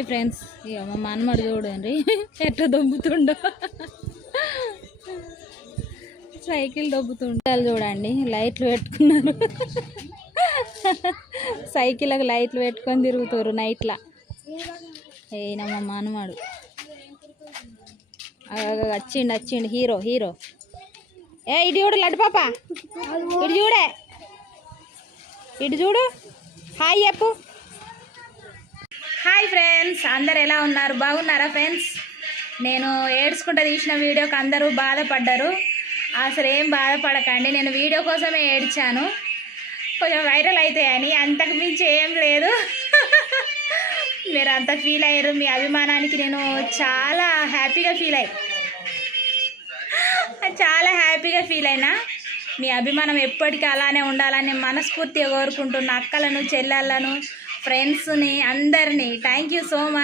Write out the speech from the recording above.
Hi friends, ఇక మా మనమడు చూడండి ఎట్లా దొబ్బుతుండో. సైకిల్ దొబ్బుతుండాలి చూడండి. లైట్లు పెట్టుకున్నారు. సైకిల్కి లైట్లు పెట్టుకొని తిరుగుతారు నైట్లా. అయినా మా మనమడు వచ్చిండు హీరో. ఇటు చూడు లడ్డు పాప, ఇటు చూడు. హాయ్ చెప్పు. హాయ్ ఫ్రెండ్స్, అందరు ఎలా ఉన్నారు? బాగున్నారా ఫ్రెండ్స్? నేను ఏడ్చుకుంటూ తీసిన వీడియోకి అందరూ బాధపడ్డారు. అసలు ఏం బాధపడకండి, నేను వీడియో కోసమే ఏడ్చాను. కొంచెం వైరల్ అవుతాయని, అంతకు మించి ఏం లేదు. మీరు అంత ఫీల్ అయ్యారు. మీ అభిమానానికి నేను చాలా హ్యాపీగా ఫీల్ అయినా. మీ అభిమానం ఎప్పటికీ అలానే ఉండాలని మనస్ఫూర్తిగా కోరుకుంటున్న అక్కలను, చెల్లెళ్ళను, ఫ్రెండ్స్ని అందరినీ థ్యాంక్ యూ సో మచ్.